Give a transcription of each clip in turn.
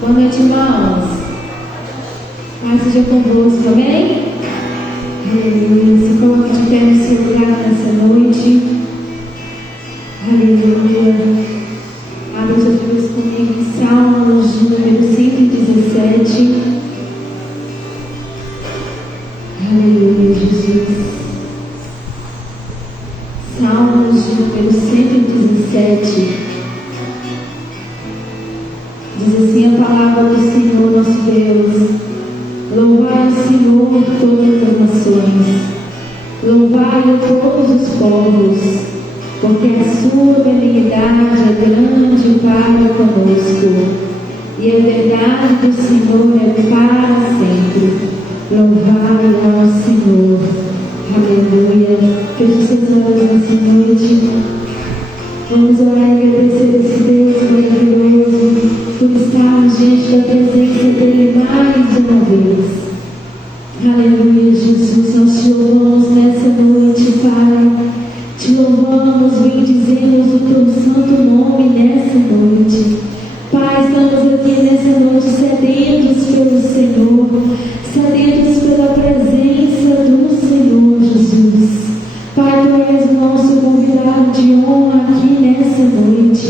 Boa noite, irmãos. Paz seja convosco, amém? Aleluia. Se coloque de pé no seu lugar nessa noite. Aleluia. Abra os olhos comigo em Salmos de número 117. Aleluia, Jesus. Salmos de número 117. Diz assim a palavra do Senhor nosso Deus: louvai o Senhor todas as nações, louvai-o todos os povos, porque a sua benignidade é grande para conosco, e a verdade do Senhor é para sempre. Louvai ao Senhor. Aleluia. Feche seus olhos nessa noite. Vamos orar e agradecer esse Deus maravilhoso por estar diante da presença dele mais uma vez. Aleluia, Jesus. Nós te louvamos nessa noite, Pai. Te louvamos, bendizemos o teu santo nome nessa noite. Pai, estamos aqui nessa noite sedentos pelo Senhor, sedentos pela presença do Senhor Jesus. Pai, tu és nosso convidado de honra aqui nessa noite.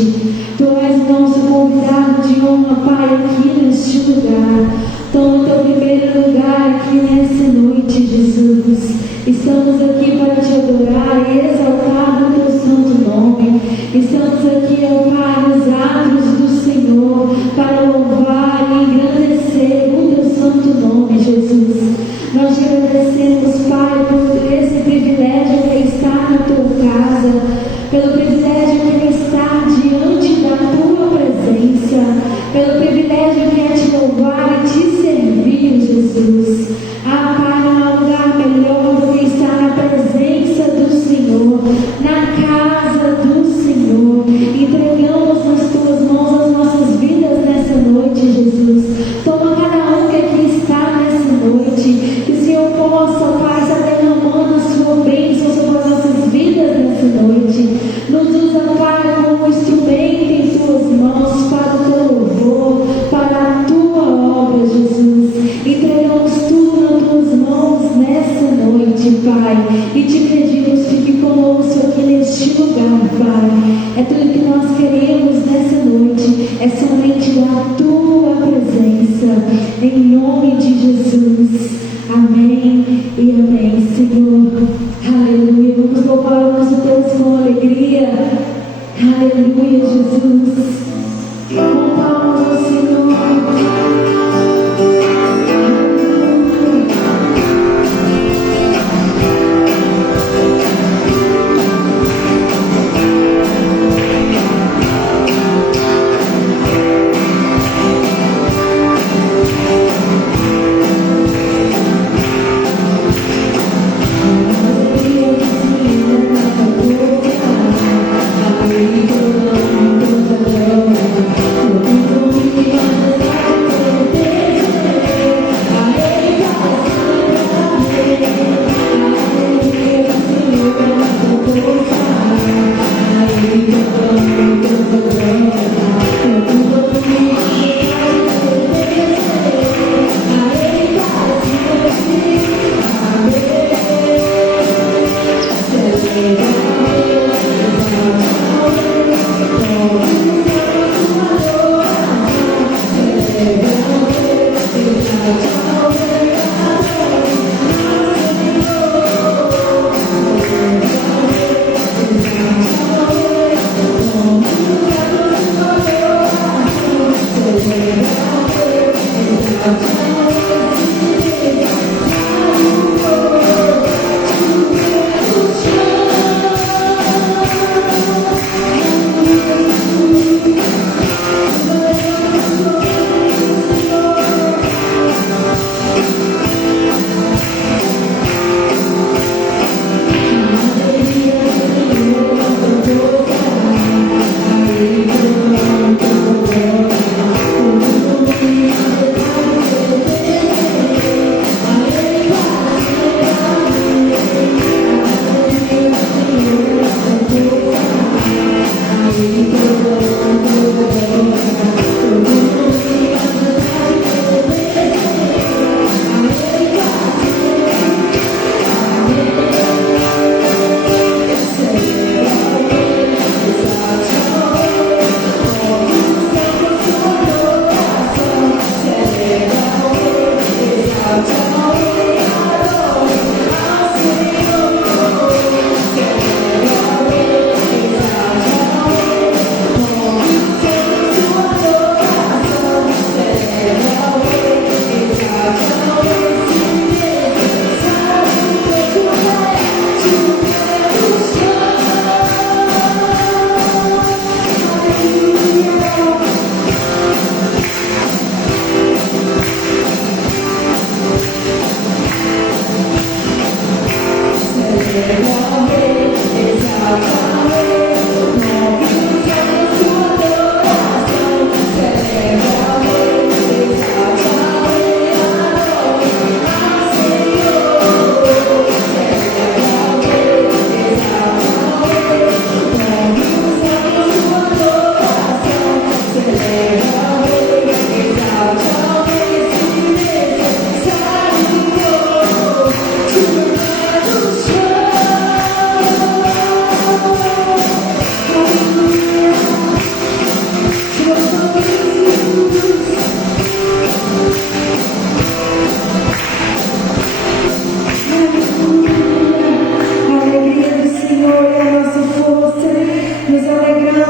Tu és nosso convidado de honra, Pai, aqui neste lugar. Toma o teu primeiro lugar aqui nessa noite, Jesus. Estamos aqui para te adorar e exaltar o teu santo nome. Estamos aqui, ó Pai, nos atos do Senhor, para louvar e engrandecer o teu santo nome, Jesus. Nós te agradecemos, Pai, por esse privilégio que é estar na tua casa, pelo privilégio que é estar diante da tua presença, pelo privilégio que é te louvar e te servir, Jesus. Ah, Pai, não há lugar melhor do que estar na presença do Senhor, na casa do Senhor. Entregamos nas tuas mãos as nossas vidas nessa noite, Jesus. Toma cada um que aqui está nessa noite, que o Senhor possa, Pai, estar derramando a sua bênção sobre as nossas vidas nessa noite. Nos usa, Pai, como instrumento em tuas mãos para o teu louvor, para a tua obra, Jesus. Entregamos tudo nas tuas mãos nessa noite, Pai, e te pedimos, fique conosco aqui neste lugar, Pai. É tudo que nós queremos nessa noite, é somente a tua presença, em nome de Jesus. Amém e amém, Senhor. Aleluia. Vamos louvar o nosso Deus com alegria. Aleluia, Jesus. Com palmas ao Senhor.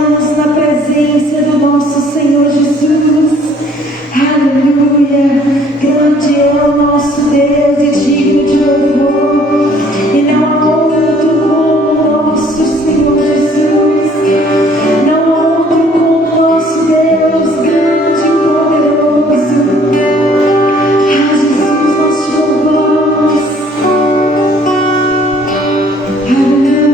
entrarmos na presença do nosso Senhor Jesus. Aleluia. Grande é o nosso Deus e digno de louvor. E não há outro como o nosso Senhor Jesus. Não há outro como o nosso Deus, grande e poderoso. Ah, Jesus, nós te louvamos. Aleluia.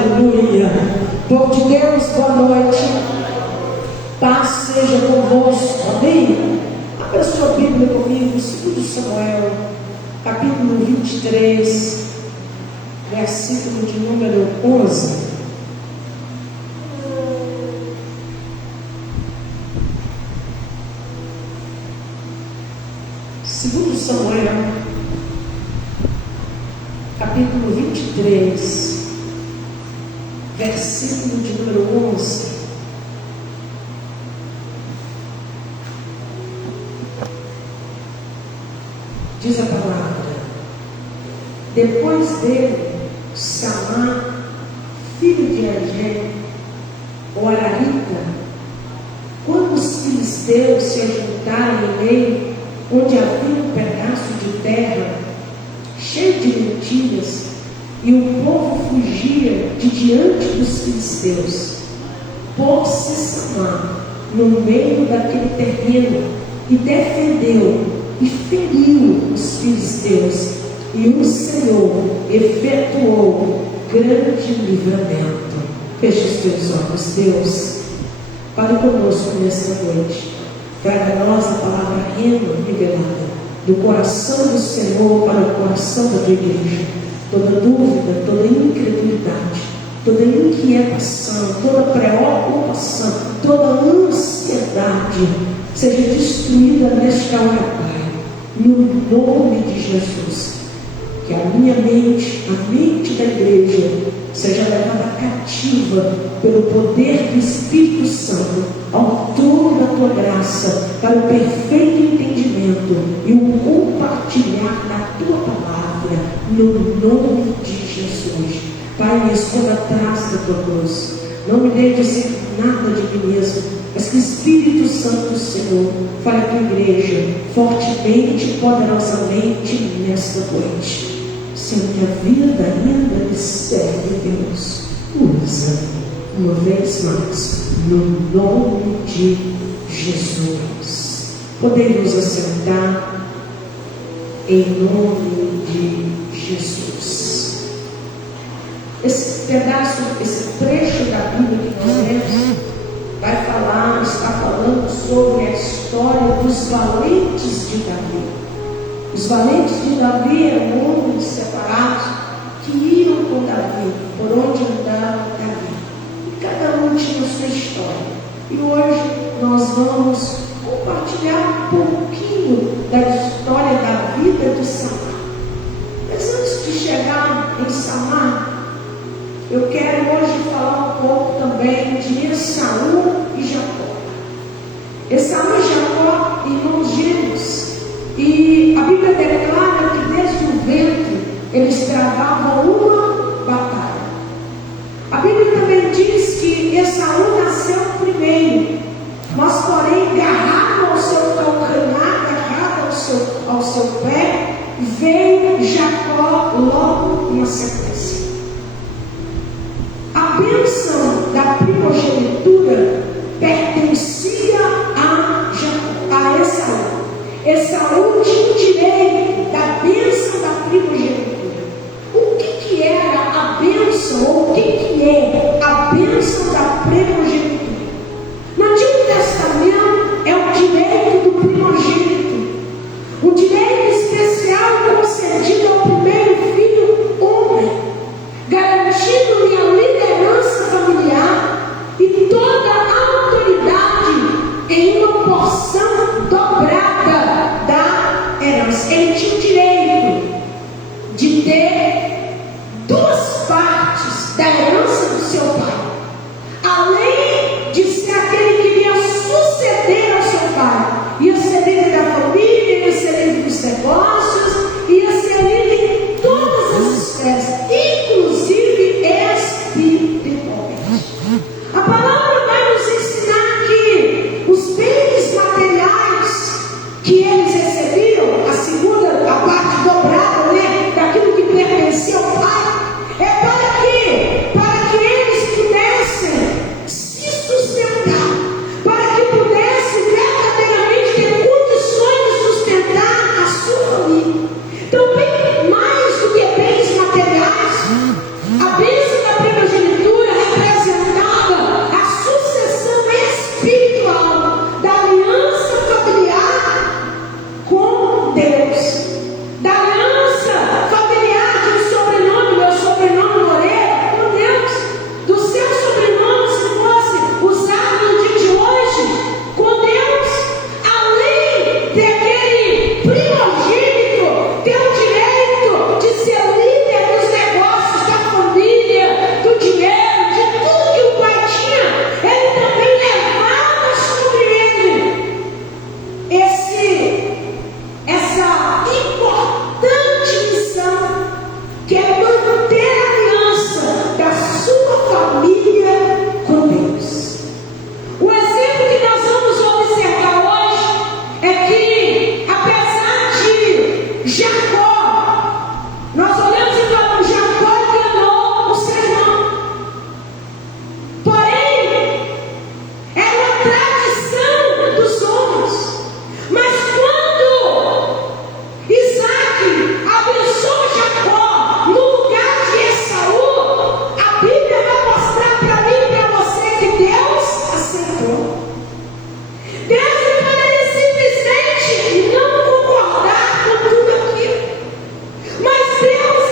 Aleluia. Povo de Deus, boa noite. Paz seja convosco. Amém? Abra sua Bíblia comigo, 2 Samuel, capítulo 23, versículo de número 11. Segundo Samuel, capítulo 23, versículo de número 11. Diz a palavra: depois dele, Samá, filho de Agé, o Ararita, quando os filisteus se ajuntaram em meio, onde havia um pedaço de terra cheio de lentilhas, e o povo fugia de diante dos filisteus, pôs-se Samá no meio daquele terreno e defendeu e feriu os filisteus, e o Senhor efetuou grande livramento. Feche os teus olhos, Deus. Fale conosco nesta noite. Traga a nós a palavra rema revelada do coração do Senhor para o coração da tua igreja. Toda dúvida, toda incredulidade, toda inquietação, toda preocupação, toda ansiedade seja destruída nesta hora, Pai, no nome de Jesus. Que a minha mente, a mente da igreja, seja levada cativa pelo poder do Espírito Santo ao trono da tua graça, para o perfeito entendimento e o compartilhar da tua palavra, no nome de Jesus. Pai, me esconda atrás da tua cruz. Não me dê dizer nada de mim mesmo, mas que o Espírito Santo do Senhor fale à tua igreja fortemente e poderosamente nesta noite. Senhor, que a vida ainda lhe serve, Deus. Usa uma vez mais, no nome de Jesus. Podemos assentar em nome de Jesus. Esse pedaço, esse trecho da Bíblia que nós lemos, vai falar, está falando sobre a história dos valentes de Davi. Os valentes de Davi eram homens separados que iam com Davi, por onde andava Davi. E cada um tinha a sua história. E hoje nós vamos compartilhar um pouquinho da história da vida de Samá. Mas antes de chegar em Samá, eu quero hoje falar um pouco também de Esaú e Jacó. Esaú e Jacó, irmãos gêmeos. E a Bíblia declara que desde o ventre eles travavam uma batalha. A Bíblia também diz que Esaú nasceu primeiro, mas porém agarrado ao seu calcanhar, agarrado ao seu pé, veio Jacó logo na sequência. A bênção da primogenitura pertencia a Esaú. Esaú tinha o direito da bênção da primogenitura. O que era a bênção, ou o que é a bênção da primogenitura? No Antigo Testamento é o direito do primogênito, um direito especial concedido ao primeiro filho homem, garantindo-lhe a liderança familiar e toda a autoridade em uma porção dobrada da Nós olhamos e falamos: Jacó enganou o seu irmão. Porém, era uma tradição dos homens. Mas quando Isaac abençoa Jacó no lugar de Esaú, a Bíblia vai mostrar para mim e para você que Deus aceitou. Deus poderia simplesmente não concordar com tudo aquilo, mas Deus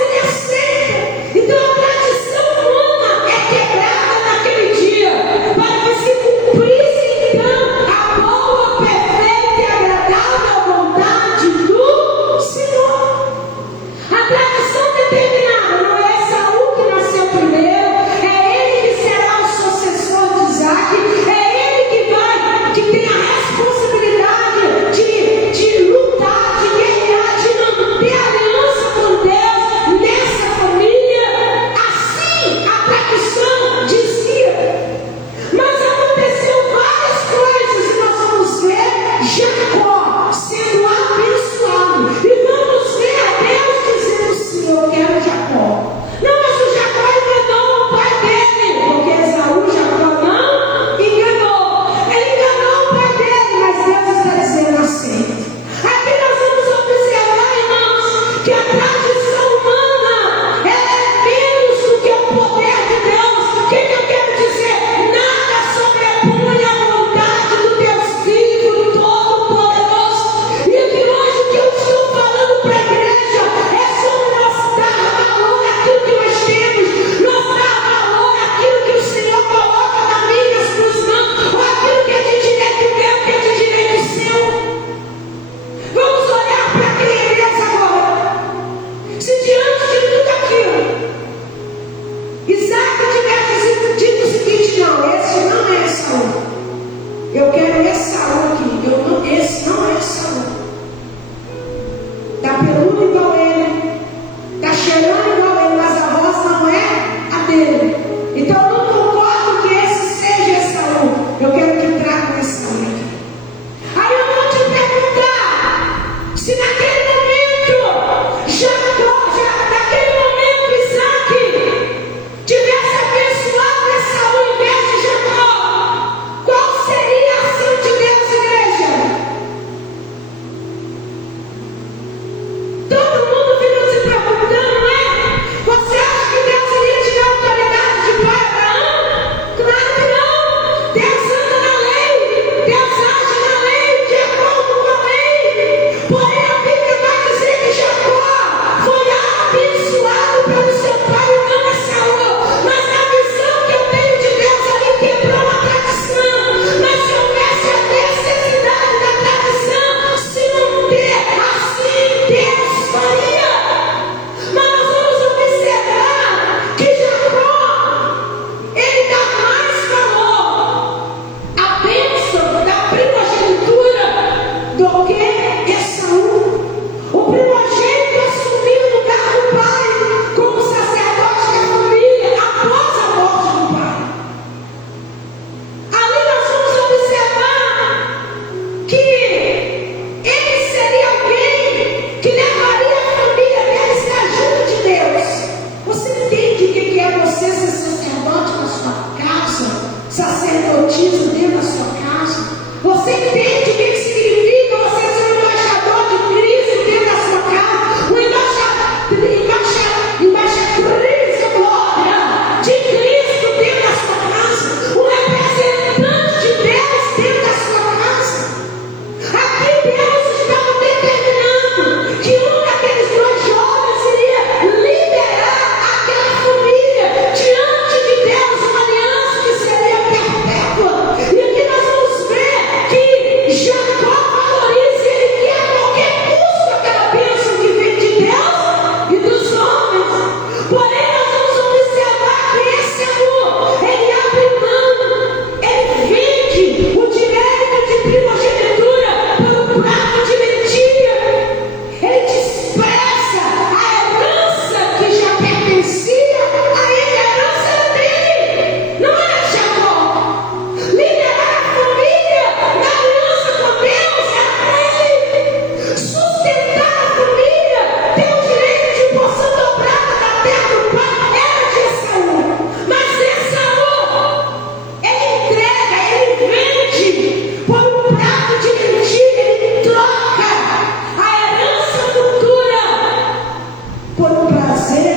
por um prazer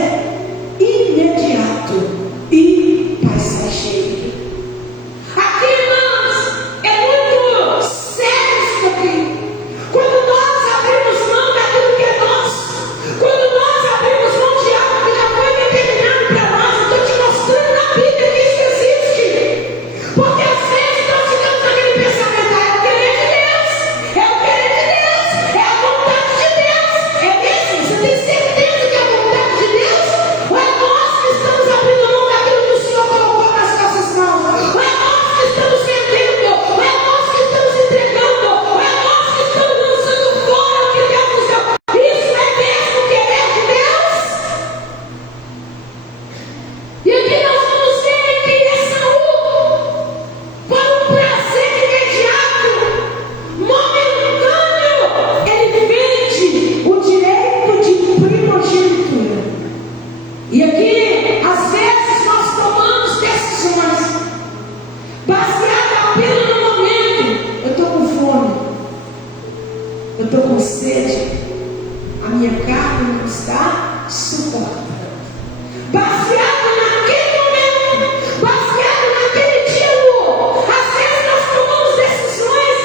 imediato e passageiro. Aqui, irmãos, é muito sério isso aqui. Quando nós abrimos mão daquilo que é nosso, quando nós abrimos mão de algo que já foi determinado para nós, eu estou te mostrando na Bíblia que isso existe. Porque às vezes nós ficamos naquele pensamento: é o querer de Deus, é o querer de Deus, é a vontade de Deus. É mesmo? Você tem certeza que é a vontade de Deus? Ou é nós que estamos abrindo mão daquilo que o Senhor colocou nas nossas mãos? Ou é nós que estamos vendendo? Ou é nós que estamos entregando? Ou é nós que estamos lançando fora o que Deus nos deu? Isso é mesmo querer de Deus? E aqui nós vamos ver que Esaú, por um prazer imediato, momentâneo, ele vende o direito de primogenitura. E aqui, às vezes, nós tomamos decisões baseadas apenas no momento. Eu estou com fome, eu estou com sede, a minha carne não está suportando. Baseado naquele momento, baseado naquele dia. Às vezes nós tomamos decisões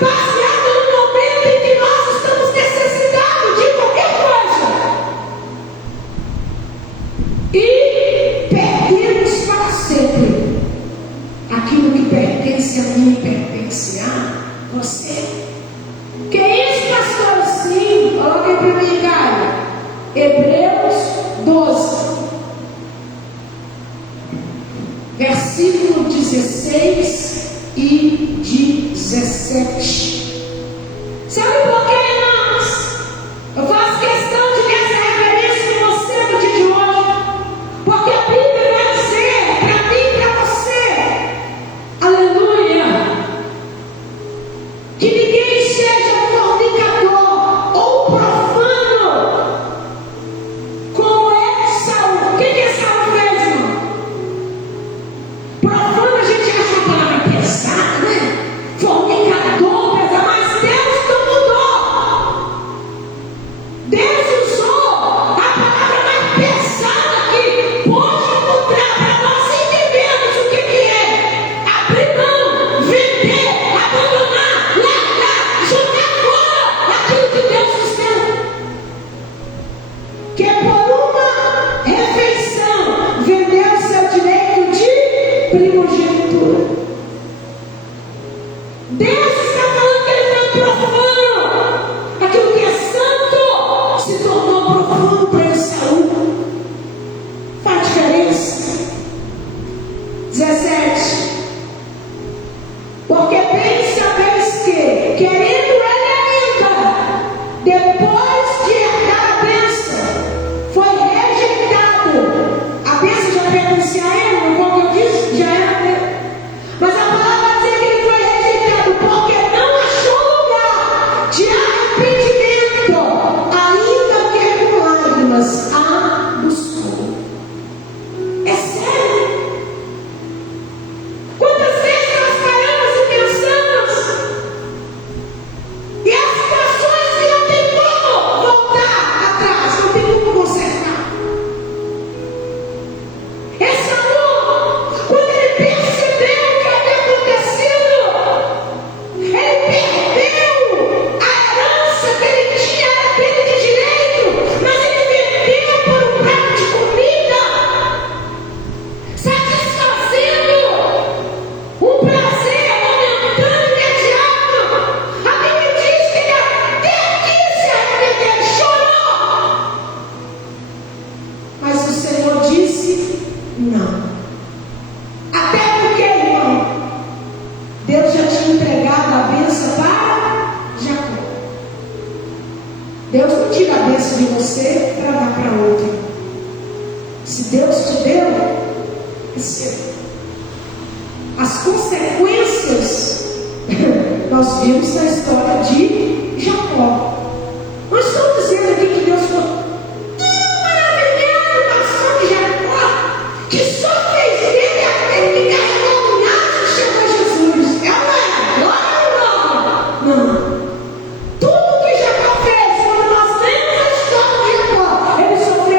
baseadas no momento em que nós estamos necessitados de qualquer coisa. E perdemos para sempre aquilo que pertence a mim, pertence a você. Que isso, pastor? Sim, coloque para mim, cara. Hebreus 12, versículo 16 e 17. Sabe por quê, irmãos? Eu faço questão de ter essa referência com você no dia de hoje, porque a Bíblia vai dizer para mim e para você, aleluia, que ninguém seja fornicador ou profano como é Saul. O que Saul fez, irmão? Profano, a gente acha uma palavra pesada, né? Fornicador, pesado, mas Deus não mudou. Deus usou a palavra mais pesada que pode encontrar para nós entendermos o que é abrir mão, vender, abandonar, largar, jogar fora aquilo que Deus nos deu. Que é por uma refeição vender o seu direito de primogenitura. Deus está falando que ele foi profano. Aquilo que é santo se tornou profano para Esaú. Faz diferença. 17. Porque bem sabeis que, querendo ele ainda, depois de herdar a bênção, foi rejeitado. A bênção já pertencia a ele, não foi o que eu disse? Já era dele. Mas a palavra diz que ele foi rejeitado porque não achou lugar de arrependimento, ainda que com lágrimas a buscou. É sério? Quantas vezes nós paramos e pensamos, e as situações que não tem como voltar atrás, não tem como consertar? Esaú, quando ele percebeu o que havia acontecido, ele perdeu a herança que ele tinha, era dele de direito, mas ele vendeu por um prato de comida, satisfazendo um prazer momentâneo, imediato. A Bíblia diz que ele até quis se arrepender, ele chorou. Mas o Senhor disse não. Até porque, irmão, Deus já tinha entregado a bênção para Jacó. Deus não tira a bênção de você para dar para outro. Se Deus te deu, receba. As consequências nós vimos na história de Jacó. Não estou dizendo aqui que Deus falou: maravilhoso, pastor de Jacó, que só fez dele aquele que carregou o nada e chamou Jesus. Glória ou não? Não. Tudo que Jacó fez, quando nós lemos a história de Jacó, ele sofreu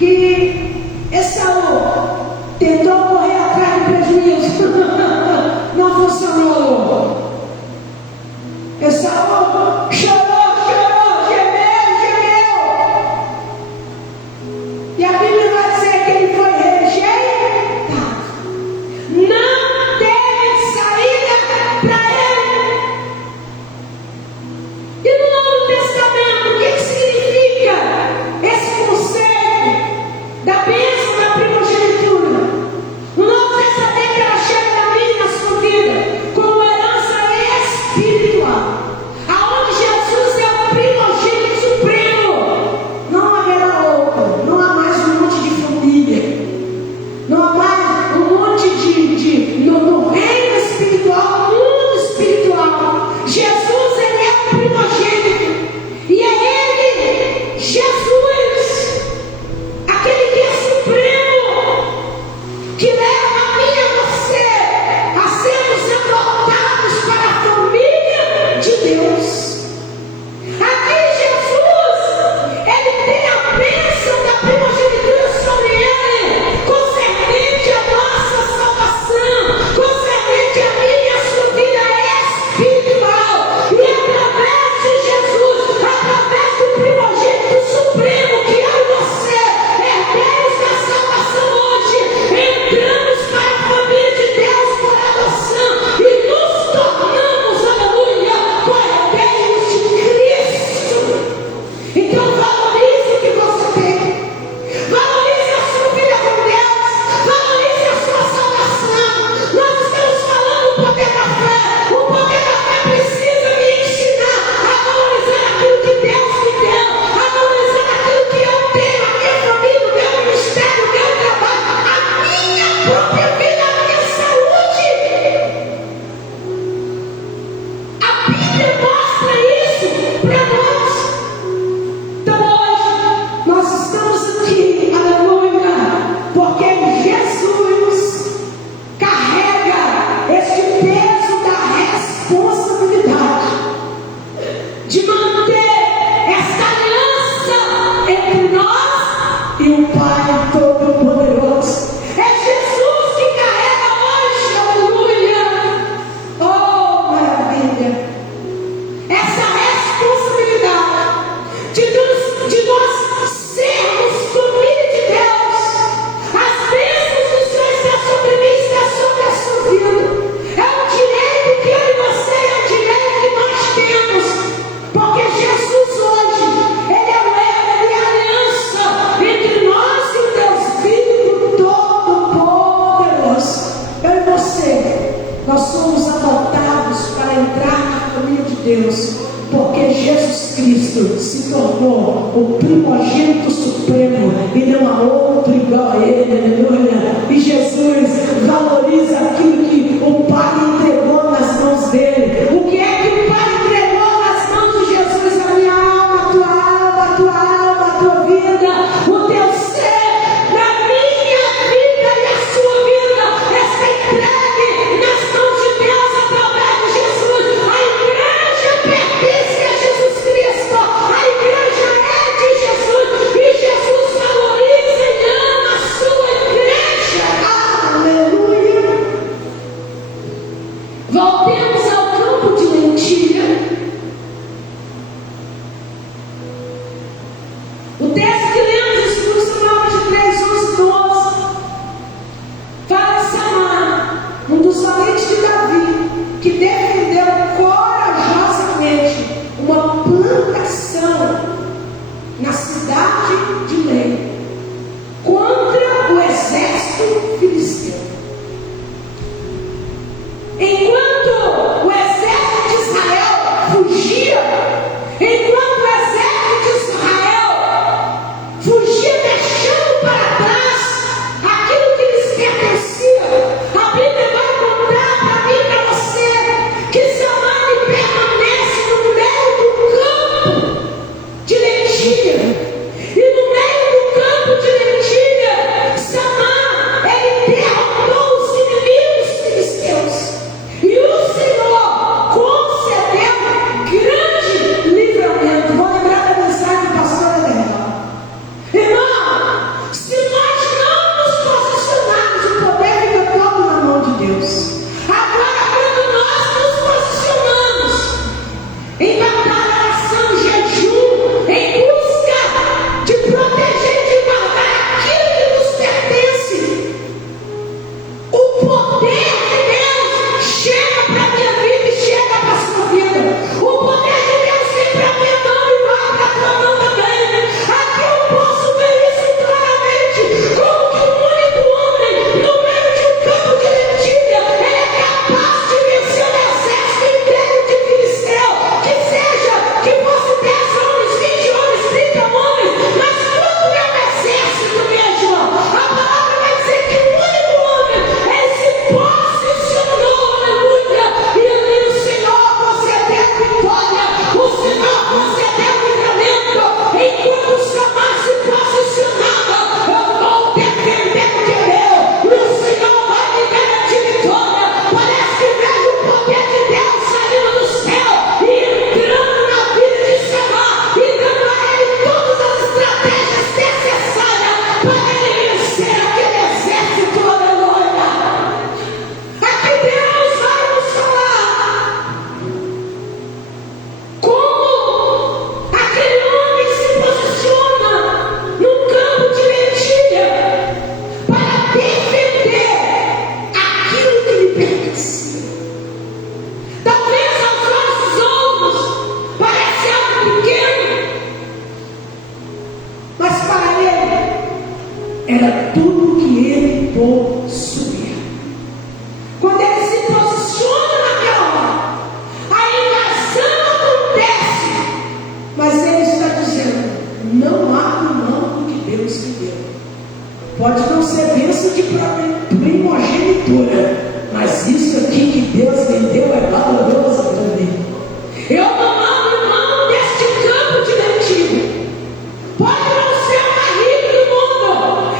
que Esaú tentou correr atrás do prejuízo, não funcionou. Esaú chorou, gemeu. E a Bíblia vai dizer que ele foi rejeitado. Não teve saída para ele. E no Novo Testamento, o que significa esse conceito da bênção da primogenitura? No Novo Testamento ela chega na minha e na sua vida como herança espiritual, aonde Jesus é o primogênito supremo. Não haverá outro, não há mais um monte de família, não há mais um monte no reino espiritual, no mundo espiritual. Jesus, ele é o primogênito, e é ele, Jesus, aquele que é supremo, que leva a mim e a você a sermos adotados para a família de Deus. Aqui Jesus, ele tem a bênção da primogenitura sobre ele, concernente a nossa salvação, concernente a minha e a sua vida espiritual. E através de Jesus, através do primogênito supremo, que eu e você, herdeiros da salvação hoje, entramos para a família de Deus por adoção e nos tornamos, aleluia, cordeiros de Cristo. Então valorize o que você tem, valorize a sua vida com Deus, valorize a sua salvação. Nós estamos falando o poder da fé. O poder da fé precisa me ensinar a valorizar aquilo que Deus me deu, a valorizar aquilo que eu tenho, a minha família, o meu ministério, o meu trabalho, a minha própria vida, a minha saúde. A Bíblia mostra isso para nós. Então hoje nós estamos aqui, aleluia, porque Jesus carrega este peso da responsabilidade de manter esta aliança entre nós e o Pai Todo-Poderoso. É Jesus que carrega hoje, aleluia, oh maravilha, essa responsabilidade de nós sermos família de Deus. As bênçãos do Senhor estão sobre mim, estão sobre a sua vida. É um direito que eu e você, é um direito que nós temos, porque Jesus hoje, ele é o elo, ele é a aliança entre nós e o Deus vivo todo-poderoso. Eu e você, nós somos adotados para entrar na família de Deus, porque Jesus Cristo se tornou o primogênito supremo e não há outro igual a ele, aleluia. E Jesus valoriza aquilo que o Pai entregou nas mãos dele. O que é que o Pai entregou nas mãos de Jesus? A minha alma, a tua alma, a tua alma, a tua vida, o teu ser, na minha vida e a sua vida está entregue nas mãos de Deus através de Jesus. A igreja pertence a Jesus Cristo, a igreja é de Jesus, e Jesus valoriza e ama a sua igreja. Aleluia. Voltemos ao campo de lentilha. O texto que lemos em 2 Samuel 3, 11, 12 fala de Samar, um dos valentes de Davi, que defendeu corajosamente uma plantação na cidade de Lei contra o exército filisteu. Enquanto o exército de Israel fugia, enquanto o exército de Israel fugia deixando para trás aquilo que lhes pertencia, a Bíblia vai contar para mim e para você que Samar permanece no meio do campo de lentilha. E no meio do campo de lentilha, Samar, ele derrotou os inimigos filisteus. E o Senhor concedeu grande livramento. Vou lembrar da mensagem do pastor Adriano. Irmão, era tudo que ele possuía. Quando ele se posiciona naquela hora, a invasão acontece, mas ele está dizendo: não abro mão do que Deus me deu. Pode não ser bênção de primogenitura, mas isso aqui que Deus me deu é valoroso para mim. Eu não abro mão deste campo de lentilha. Pode não ser o mais rico do mundo.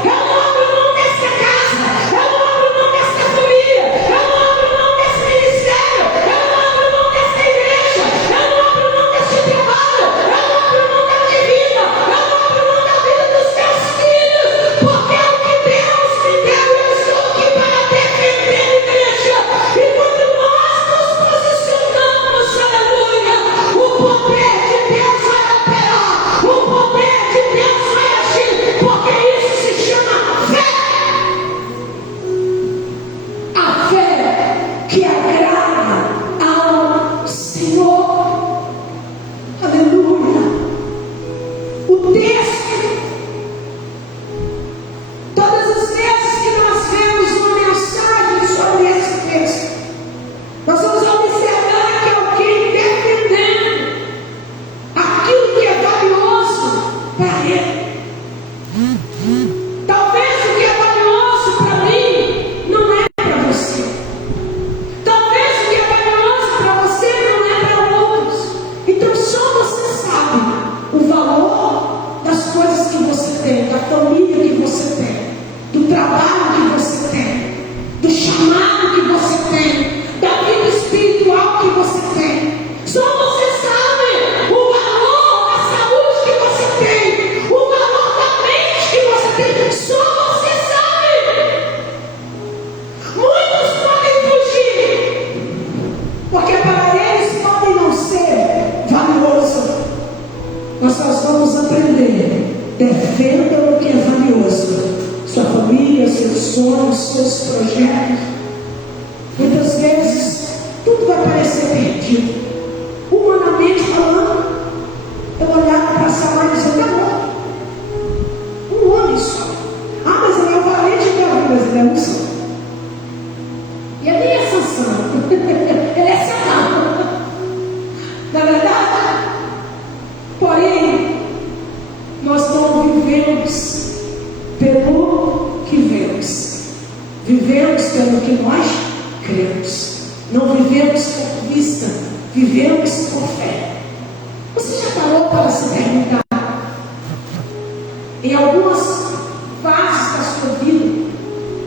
Eu não abro mão desta casa. Eu não abro mão desta família. Eu não abro mão desse ministério. Eu não abro mão desta igreja. Eu não abro mão deste trabalho. Eu não abro mão da minha vida. Eu não abro mão da vida dos teus filhos. Porque é o que Deus me deu. Eu estou aqui para defender a igreja. E quando nós nos posicionamos, aleluia, o poder de Deus vai operar. O poder de Deus vai agir. Porque isso se chama fé. A fé que agrada ao Senhor. Aleluia. O texto, todas as vezes que nós vemos uma mensagem sobre esse texto, nós vamos observar que alguém defendendo aquilo que é valioso para ele. Talvez o que é valioso para mim não é para você. Talvez o que é valioso para você não é para outros. Então só você sabe o valor das coisas que você tem, da família que você tem, do trabalho que você tem, do chamado que você tem, da vida espiritual que você tem. Só você sabe o valor da saúde que você tem, o valor da mente que você tem. Só você sabe. Muitos podem fugir, porque para eles podem não ser valioso. Nós vamos aprender. Defenda o que é valioso. Sua família, seus sonhos, seus projetos. Muitas vezes tudo vai parecer perdido. Humanamente falando, eu olhava para Samuel e dizia: tá bom, um homem só. Ah, mas ele é o valente de Davi, mas ele é um só. E ele é Sansão. Ele é Sansão. Na verdade, porém, nós não vivemos pelo que vemos. Vivemos pelo que nós cremos. Não vivemos por vista, vivemos por fé. Você já parou para se perguntar, em algumas fases da sua vida,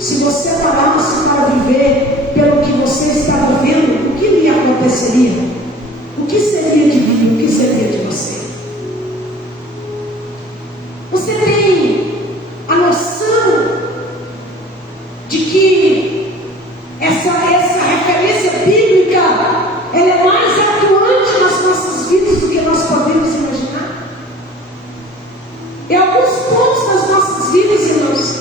se você parasse para viver pelo que você estava vendo, o que lhe aconteceria? O que seria de mim? O que seria de você? Você tem a noção de que essa referência bíblica ela é mais atuante nas nossas vidas do que nós podemos imaginar? Em alguns pontos das nossas vidas, irmãos,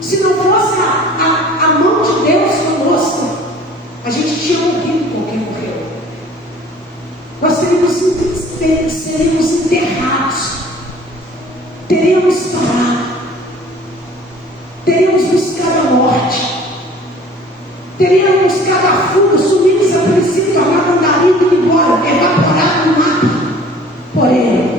se não fosse a mão de Deus conosco, a gente tinha morrido com quem morreu. Nós seríamos enterrados, teríamos parado, teríamos buscado a morte, teríamos buscado a fuga, sumidos a princípio, tornado andarilho e embora, evaporado no mapa. Porém,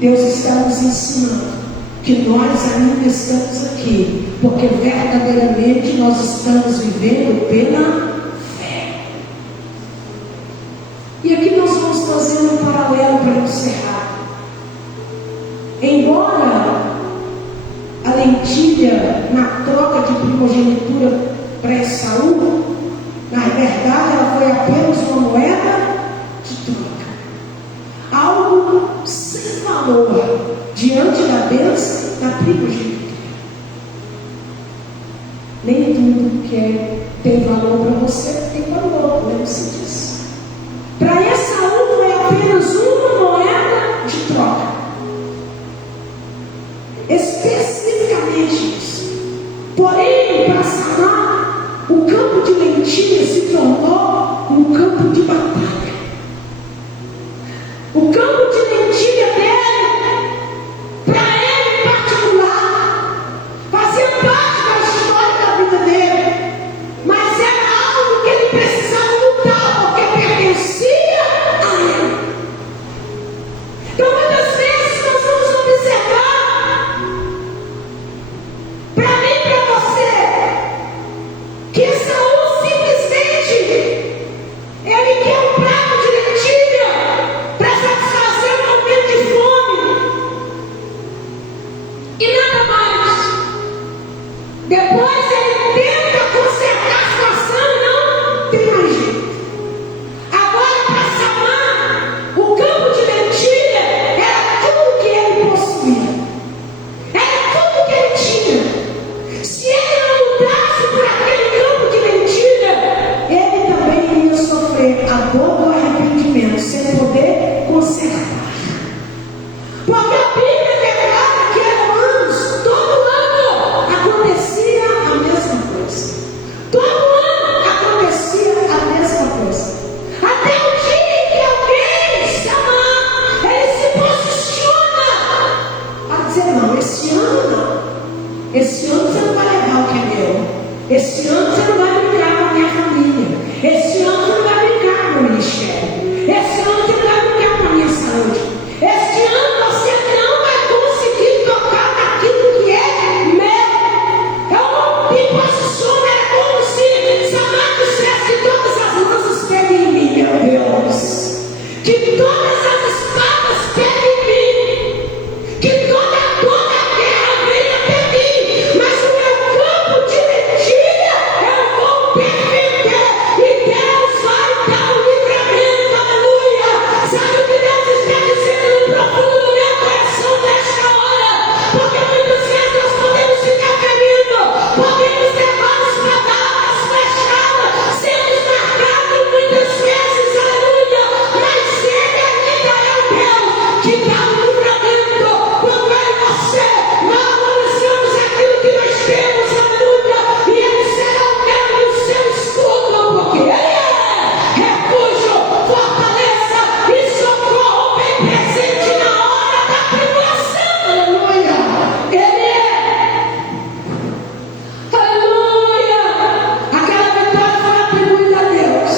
Deus está nos ensinando que nós ainda estamos aqui, porque verdadeiramente nós estamos vivendo pela fé. E aqui nós vamos fazer um paralelo para encerrar. Embora a lentilha na troca de primogenitura para Esaú, na verdade ela foi apenas uma moeda de troca, algo sem valor diante da bênção da primogenitura. Nem tudo que tem valor para você tem valor, lembre-se disso. Para Esaú foi apenas uma moeda de troca, especificamente isso. Porém, para Samar, o campo de lentilha se tornou um campo de batalha. O campo de lentilha dele, para ele em particular, Depois ele tenta consertar a situação e não tem mais jeito. Agora, para Samar, o campo de lentilha era tudo que ele possuía. Era tudo que ele tinha. Se ele não mudasse por aquele campo de lentilha, ele também iria sofrer a dor do arrependimento, sem poder consertar. Porque a Bíblia declara que anos, todo ano, acontecia a mesma coisa. Todo ano acontecia a mesma coisa. Até o dia em que alguém, Samar, ele se posiciona a dizer: não, esse ano não. Esse ano você não vai levar o que é meu. Esse ano você não vai brincar com a minha família. Esse ano você não vai brincar com o meu ministério. Esse ano você não vai brincar com a minha saúde. Este ano você não vai conseguir tocar naquilo que é meu. Eu não me posiciono, é como se Samar dissesse que todas as lanças peguem em mim, meu Deus. Que todas as espadas peguem em mim. Que toda a guerra venha até mim. Mas o meu campo de lentilha eu vou defender. E Deus vai dar o livramento. Aleluia. Sabe o que Deus está dizendo no profundo do meu coração nesta hora? Porque muitas vezes nós podemos ficar ferindo, podemos levar espadadas, flechadas, sermos marcados muitas vezes, aleluia. Mas Ele ainda é o Deus que dá o livramento. Quando eu e você nós valorizamos aquilo que nós temos, aleluia. E Ele será o meu e o seu escudo, porque Ele é refúgio, fortaleza e socorro bem presente na hora da tribulação, aleluia. Ele é, aleluia. Aquela vitória foi atribuída a Deus.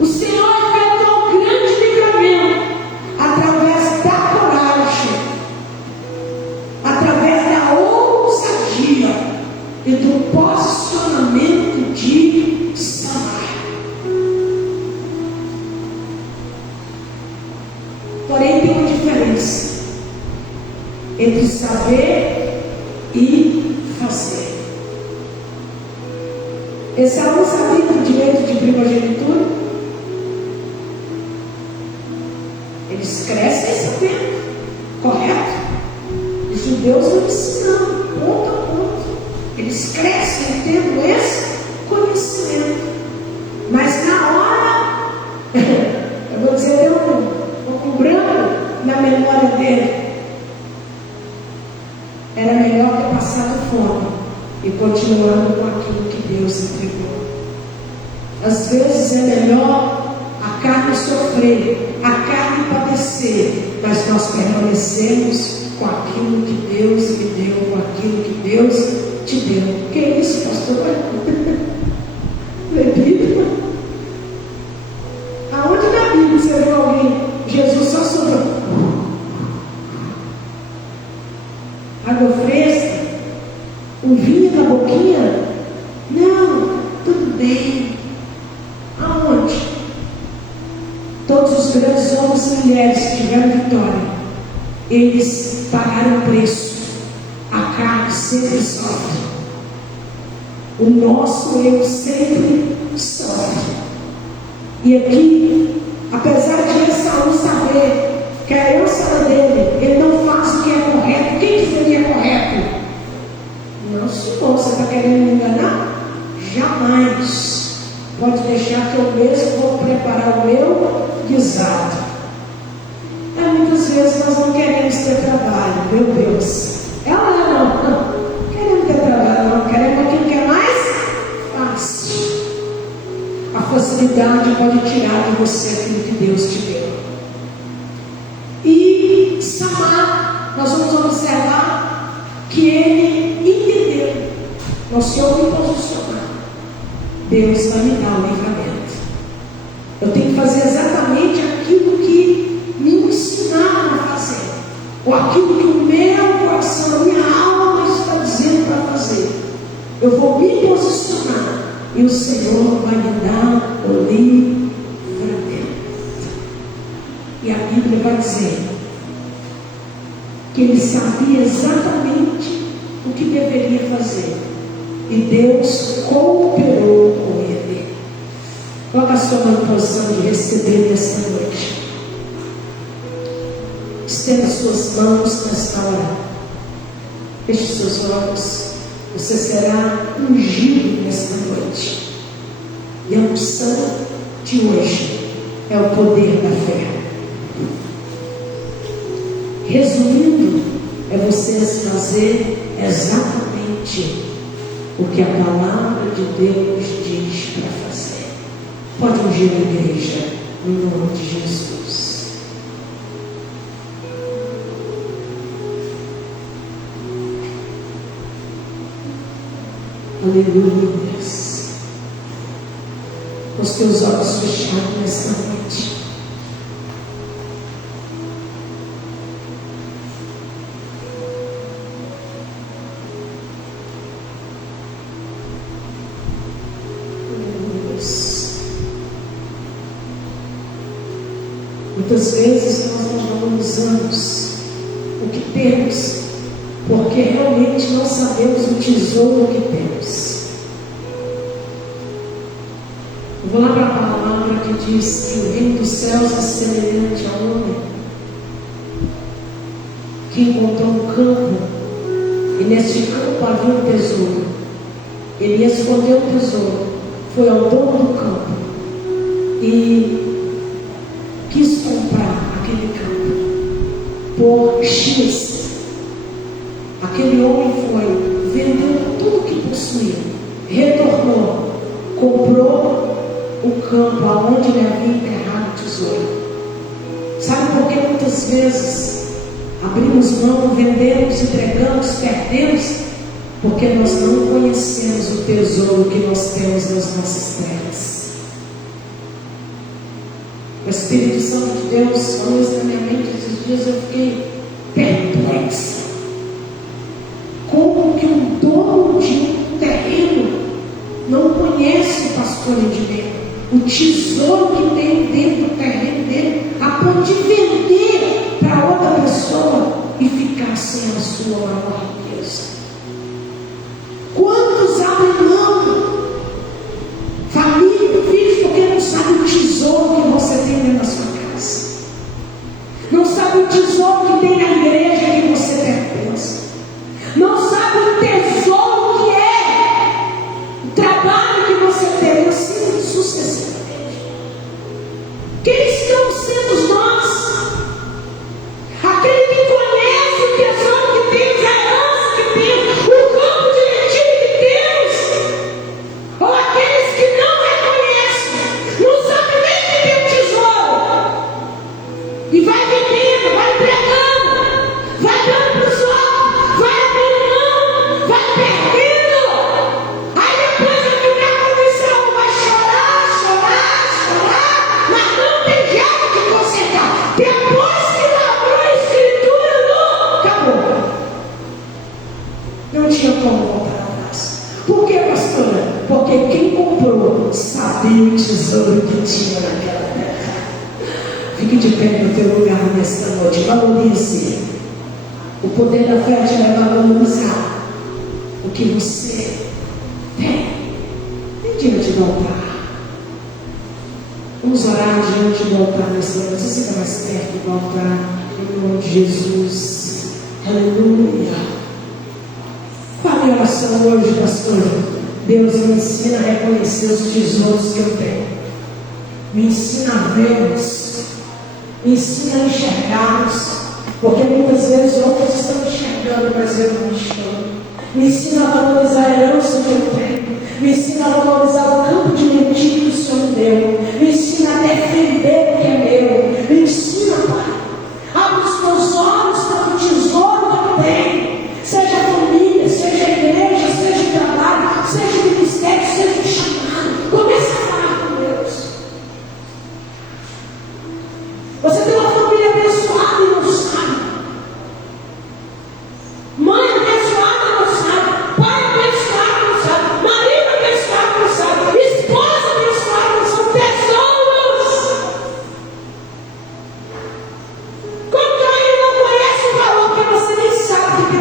O Senhor efetuou um grande livramento através da coragem, através da ousadia e do posicionamento de Samar. Porém, tem uma diferença entre saber e fazer. Esaú sabia do direito de primogenitura? Eles crescem sabendo, correto? Os judeus não ensinam ponto a ponto. Eles crescem tendo esse conhecimento. Mas na hora, eu vou dizer, deu um branco na memória dele. Era melhor ter passado fome e continuando com aquilo que Deus entregou. Às vezes é melhor a carne sofrer, a carne padecer, mas nós permanecemos com aquilo que Deus me deu, com aquilo que Deus te deu. Que é isso, pastor? Bebida? Aonde na Bíblia você viu alguém, Jesus só sobrou água fresca, um vinho na boquinha? Não, tudo bem. Aonde? Todos os grandes homens e mulheres que tiveram vitória, eles pagaram preço. A carne sempre sofre. O nosso eu sempre sofre. E aqui, apesar de Esaú saber que a herança dele, ele não faz o que é correto. Quem que seria correto? Não, senhor, você está querendo me enganar? Jamais. Pode deixar que eu mesmo vou preparar o meu guisado. Muitas vezes nós não queremos ter trabalho, meu Deus. Ela não queremos ter trabalho, não queremos aquilo que é mais fácil. A facilidade pode tirar de você aquilo que Deus te deu. E Samar, nós vamos observar que ele entendeu. Nós se eu me posicionar, Deus vai me dar o livramento. Eu tenho que fazer exatamente aquilo que me ensinaram a fazer, ou aquilo que o meu coração, a minha alma está dizendo para fazer. Eu vou me posicionar e o Senhor vai me dar o livramento. E a Bíblia vai dizer que ele sabia exatamente o que deveria fazer. e Deus cooperou com ele. Coloca a sua mão em posição de receber nesta noite. Estenda suas mãos nesta hora. Feche seus olhos. Você será ungido nesta noite. E a unção de hoje é o poder da fé. Resumindo, é você fazer exatamente o que a palavra de Deus diz para fazer. Pode ungir a igreja no nome de Jesus. Aleluia. Com os teus olhos fechados nessa noite. Muitas vezes nós não valorizamos o que temos, porque realmente não sabemos o tesouro que temos. Eu vou lá para a palavra que diz que o reino dos céus é semelhante a um homem que encontrou um campo, e nesse campo havia um tesouro. Ele escondeu o tesouro, foi ao dono do campo e quis comprar aquele campo por X. Aquele homem foi, vendeu tudo que possuía, retornou, comprou o campo aonde ele havia enterrado o tesouro. Sabe por que muitas vezes abrimos mão, vendemos, entregamos, perdemos? Porque nós não conhecemos o tesouro que nós temos nas nossas terras. O Espírito Santo de Deus falou isso na minha mente esses dias, eu fiquei perplexa. Como que um dono de um terreno não conhece o pastor Edmilson, o tesouro que tem dentro do terreno dele, a ponto de vender para outra pessoa e ficar sem a sua maior riqueza? Quantos abrem mão, família, filhos, porque não sabe o tesouro que você tem dentro da sua casa, não sabe o tesouro que tem na igreja que você pertence, não sabe o tesouro que é o trabalho que você tem, assim sucessivamente. Quem estão sendo nós? Aquele que conhece o tesouro que temos, a herança que temos, o campo de retiro que temos, ou aqueles que não reconhecem, não sabem nem que tem um tesouro, e vai vendendo, vai entregando, vai dando para os outros, vai abrindo mão, vai perdendo. Aí depois no final a comissão vai chorar, mas não tem jeito de consertar. Depois que abriu a escritura, não acabou. Não tinha como voltar atrás. Por que, pastora? Porque quem comprou sabia o tesouro que tinha naquela terra. Fique de pé no teu lugar nesta noite. Valorize. O poder da fé te leva a valorizar o que você tem. Nem diante do altar. Vamos orar diante do altar nesta noite. Você fica mais perto do altar. Em nome de Jesus. Aleluia. Qual é a minha oração hoje, pastor? Deus me ensina a reconhecer os tesouros que eu tenho. Me ensina a vê-los. Me ensina a enxergá-los. Porque muitas vezes outros estão enxergando, mas eu não enxergo. Me ensina a valorizar a herança que eu tenho. Me ensina a valorizar o campo de mentira que o Senhor me deu. Me ensina a defender o que é meu. Me ensina, Pai. Abre os teus olhos para o tesouro que eu tenho. Seja família, seja igreja, seja trabalho, seja ministério, seja chamado. Comece a falar com Deus. Você tem uma família abençoada e não sabe. Mãe abençoada e não sabe. Pai abençoado e não sabe. Marido abençoado e não sabe. Esposa abençoada e não são tesouros. Como que ele não conhece o valor que você nem sabe que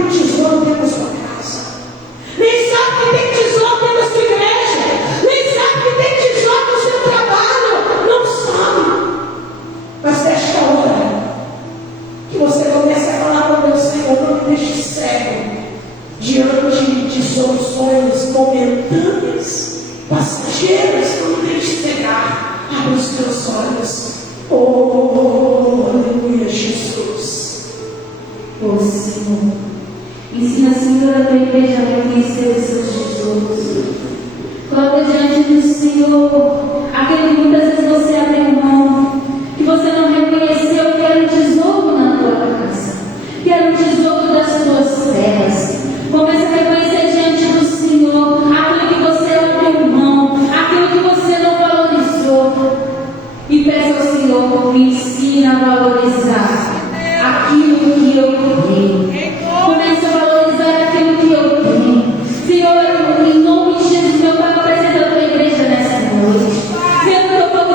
de soluções momentâneas, passageiras, quando deixe pegar, abre os teus olhos. Oh, aleluia, Jesus. Oh, Senhor, ensina, Senhor, a tua igreja a reconhecer o seu Jesus. Coloca diante do Senhor aquele que muitas vezes você abriu mão, que você não reconheceu que era um tesouro na tua casa, que era um tesouro das tuas terras. Comece a reconhecer diante do Senhor aquilo que você abriu mão, aquilo que você não valorizou. E peça ao Senhor, me ensina a valorizar aquilo que eu tenho. Comece a valorizar aquilo que eu tenho. Senhor, em nome de Jesus, meu Pai, apresenta a tua igreja nessa noite. Senhor, eu estou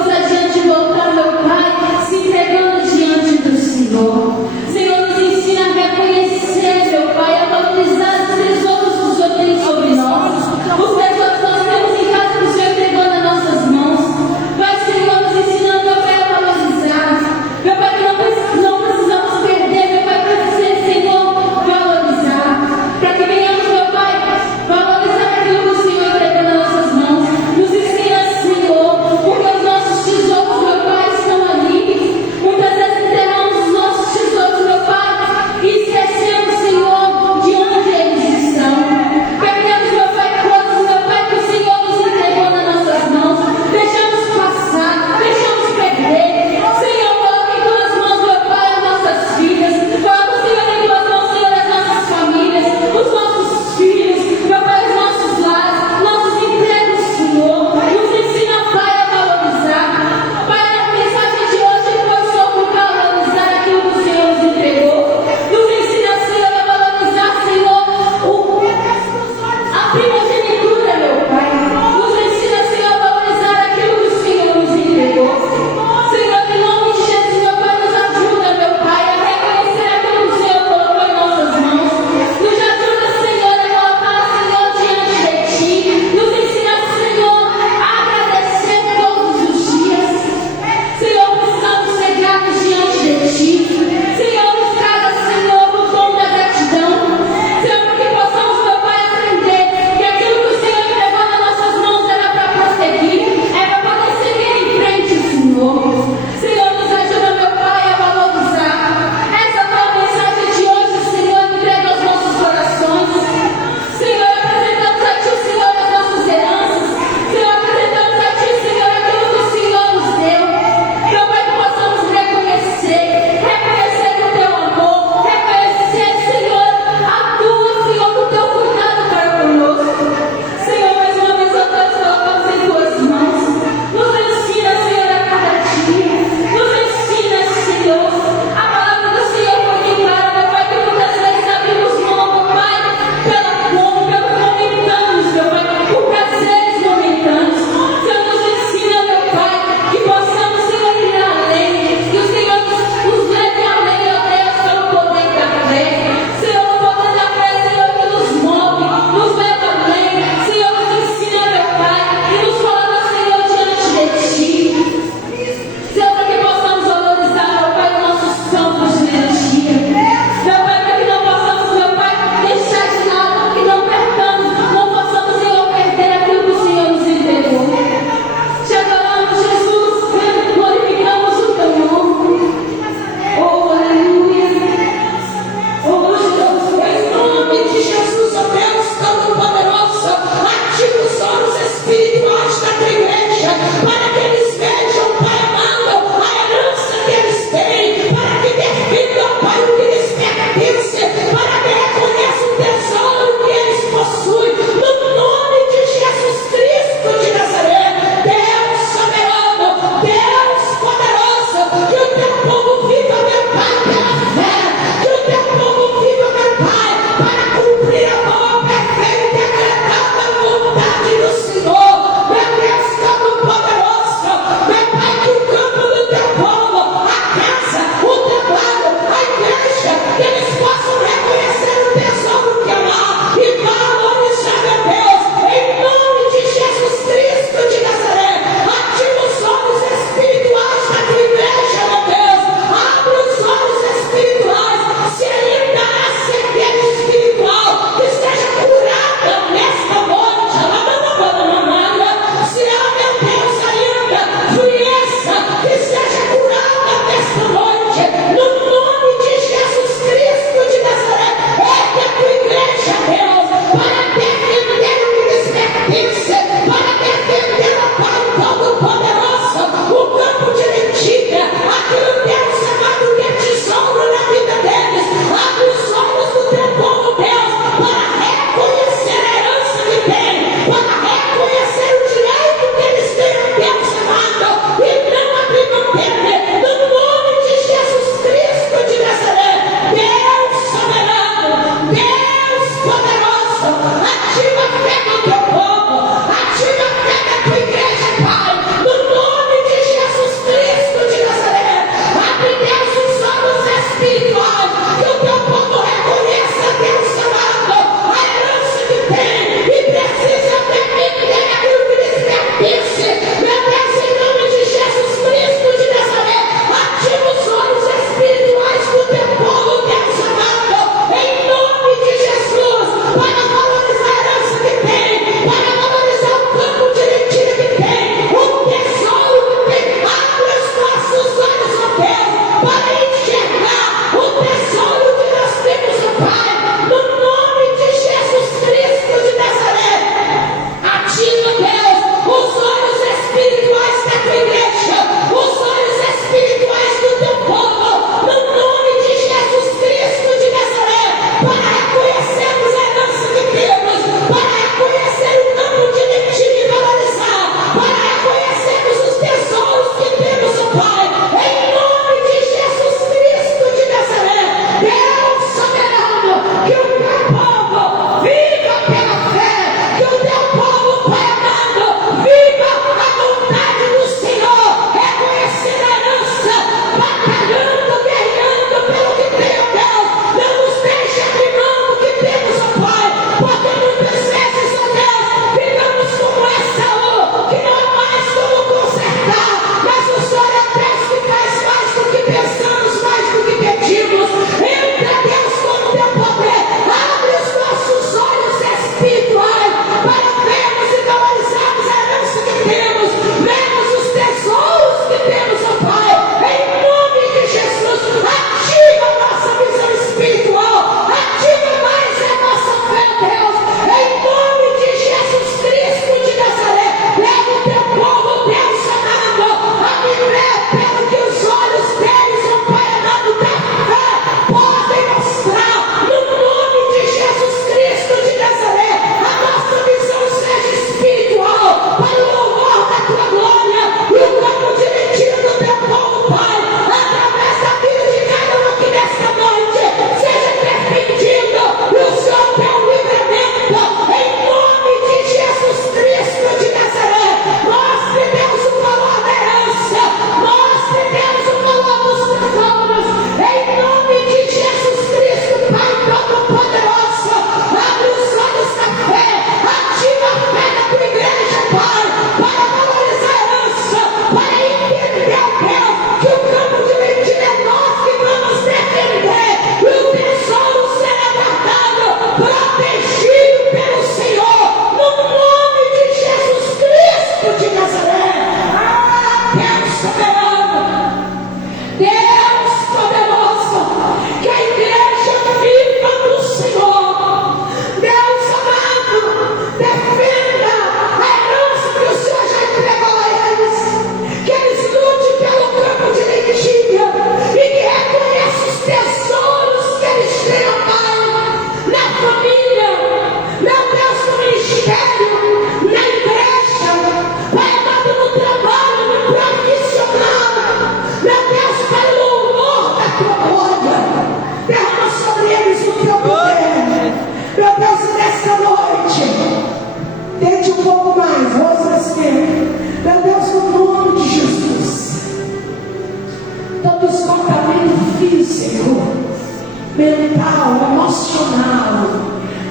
mental, emocional.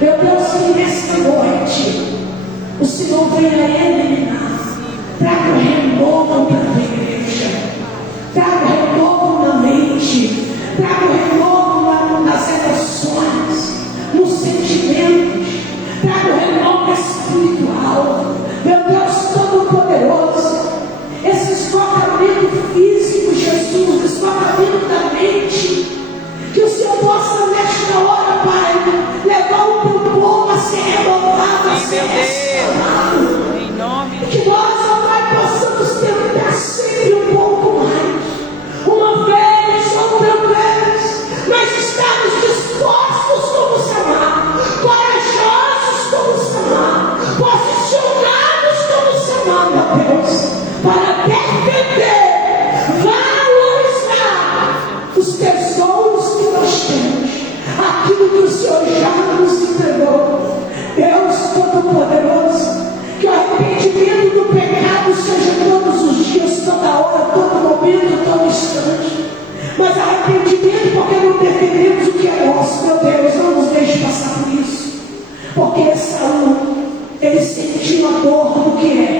Meu Deus, que nesta noite o Senhor venha eliminar. Traga um renovo para a tua igreja. Traga um renovo na mente. Traga um renovo nas emoções, nos sentimentos. Traga um renovo espiritual. Meu Deus Todo-Poderoso, esse esgotamiento físico, Jesus, esgotamiento da mente, que o Senhor possa nesta hora, Pai, levar o teu povo a ser renovado, a ser restaurado. Que nós, ó Pai, possamos tentar sempre um pouco mais, uma vez, outra vez, mas estamos dispostos como Samar, corajosos como Samar, posicionados como Samar, meu Deus, para defender, valorizar os tesouros que nós temos, aquilo que o Senhor já nos entregou. Deus Todo-Poderoso, que o arrependimento do pecado seja todos os dias, toda hora, todo momento, todo instante. Mas arrependimento porque não defendemos o que é nosso. Meu Deus, não nos deixe passar por isso. Porque Saul, ele sentiu a dor do que é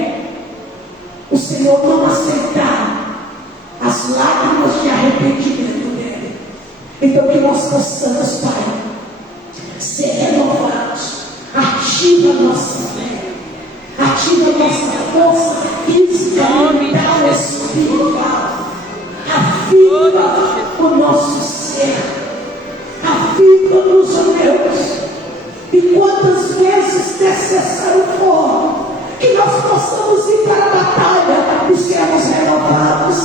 o Senhor não aceitar as lágrimas de arrependimento dele. Então que nós possamos, Pai, ser renovados. Ativa a nossa fé, ativa a nossa força física, mental, espiritual. Aviva o nosso ser, aviva-nos, ó Deus, e quantas vezes necessário for, que nós possamos ir para a batalha e sermos renovados,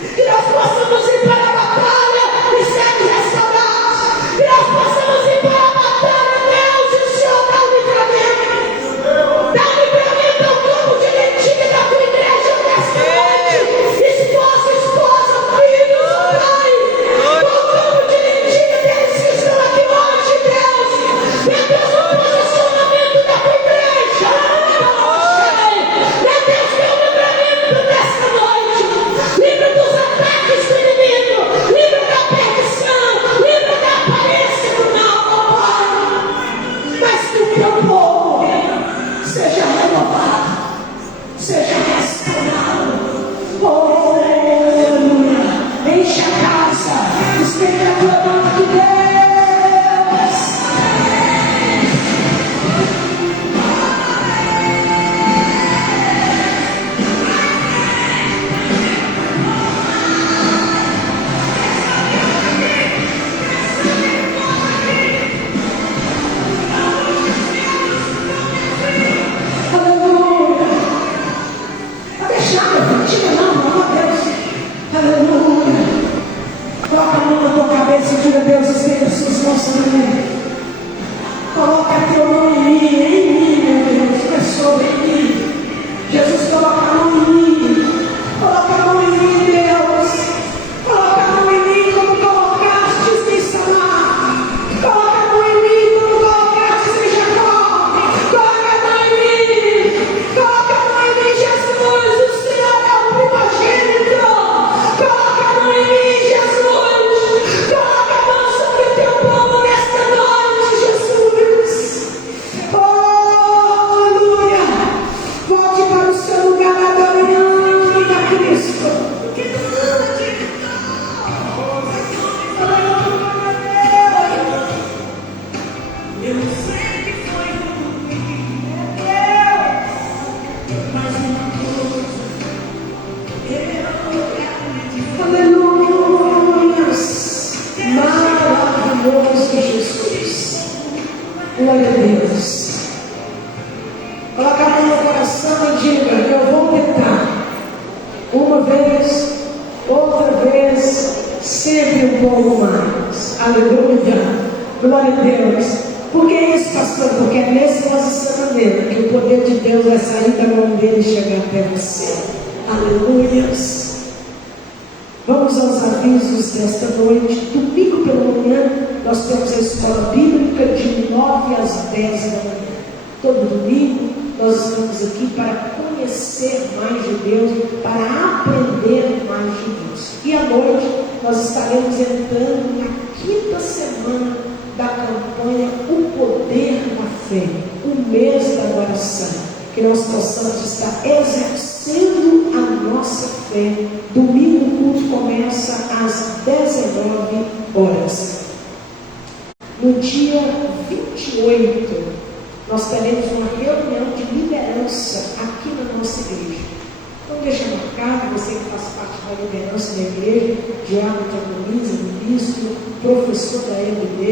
que nós possamos ir para a batalha e sermos restaurados, que nós possamos ir para a batalha, Deus, e o Senhor dá o livramento ao campo de lentilha da tua igreja nesta noite, esposa, filhos, pai, ao campo de lentilha deles que estão aqui hoje, Deus, meu Deus, o posicionamento da tua igreja, meu Deus, teu livramento nesta noite, livra dos ataques do inimigo, livra da perdição, livra da aparência do mal, ó Pai, mas que o teu povo seja renovado, seja restaurado. Oh, aleluia! Enche a casa, estende a tua mão de Deus. Aleluia! Não deixa nada, tira não, pelo amor de Deus. Aleluia! Coloca a mão na tua cabeça e diga: Deus, estenda suas mãos também. Coloca a tua mão em mim, meu Deus, pessoa em mim. Jesus, coloca a mão em mim. Coloca a mão em mim, Deus. Coloca a mão em mim como colocaste em Samar. Coloca a mão em mim como colocaste em Jacó. Coloca a mão em mim. Coloca a mão em mim, Jesus. O Senhor é o primogênito. Coloca a mão em mim, Jesus. Coloca a mão sobre o teu povo nesta noite, Jesus. Oh, aleluia. Volte para o seu lugar adorando a Cristo. Eu sei que foi ruim, mas uma coisa eu quero. Aleluia! Maravilhoso Jesus. Glória a Deus. Coloca a mão no coração e diga: eu vou tentar uma vez, outra vez, sempre um pouco mais. Aleluia. Glória a Deus. Por que isso, pastor? Porque é nessa posicionamento que o poder de Deus vai sair da mão dele e chegar até você. Aleluia. Vamos aos avisos desta noite. Domingo pela manhã nós temos a escola bíblica de 9 às 10 da manhã. Todo domingo nós estamos aqui para conhecer mais de Deus, para aprender mais de Deus. E à noite nós estaremos entrando na 5ª semana da campanha O Poder da Fé, o mês da oração, que nós possamos estar exercendo a nossa fé. Domingo o culto começa às 19 horas. No dia 28, nós teremos uma reunião de liderança aqui na nossa igreja. Então deixa marcado, você que faz parte da liderança da igreja, diácono de Agoniza, ministro, professor da EBD,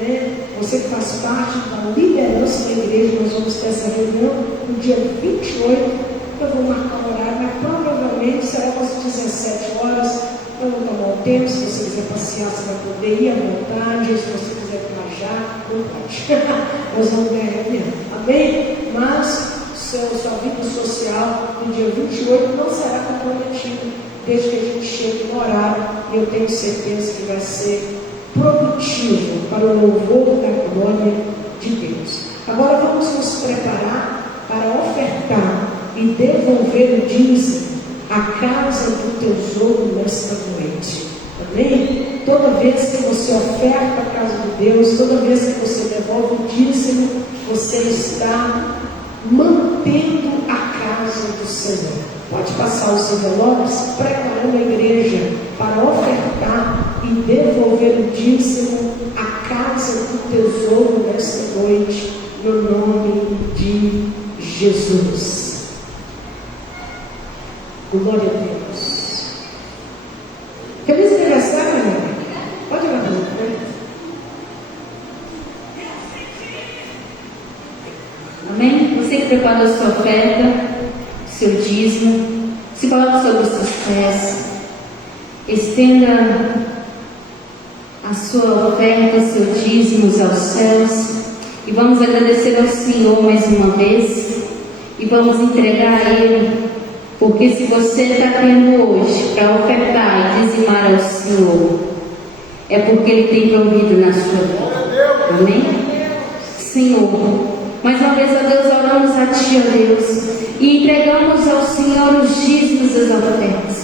né? Você que faz parte da liderança da igreja, nós vamos ter essa reunião no dia 28, eu vou marcar o horário, mas provavelmente será às 17 horas, eu vou tomar o tempo, se você quiser passear, você vai poder ir à vontade, se você quiser viajar, não pode, nós vamos ganhar reunião, amém? Mas sua vida social no dia 28 não será comprometida desde que a gente chegue no horário, e eu tenho certeza que vai ser produtivo para o louvor da glória de Deus. Agora vamos nos preparar para ofertar e devolver o dízimo à casa do tesouro nesta noite. Amém? Toda vez que você oferta a casa de Deus, toda vez que você devolve o dízimo, você está mantendo a casa do Senhor. Pode passar os envelopes, preparando a igreja para ofertar e devolver o dízimo à casa do tesouro nesta noite, no nome de Jesus. Glória a Deus. Feliz aniversário, né? Pode levantar a frente. Amém? Você que preparou sua oferta, seu dízimo, se coloque sobre os seus pés, estenda a sua oferta, seu dízimo aos céus, e vamos agradecer ao Senhor mais uma vez, e vamos entregar a Ele, porque se você está tendo hoje para ofertar e dizimar ao Senhor, é porque Ele tem provido na sua vida. Amém? Senhor, mais uma vez, ó Deus, oramos a Ti, ó Deus, e entregamos ao Senhor os dízimos e as ofertas.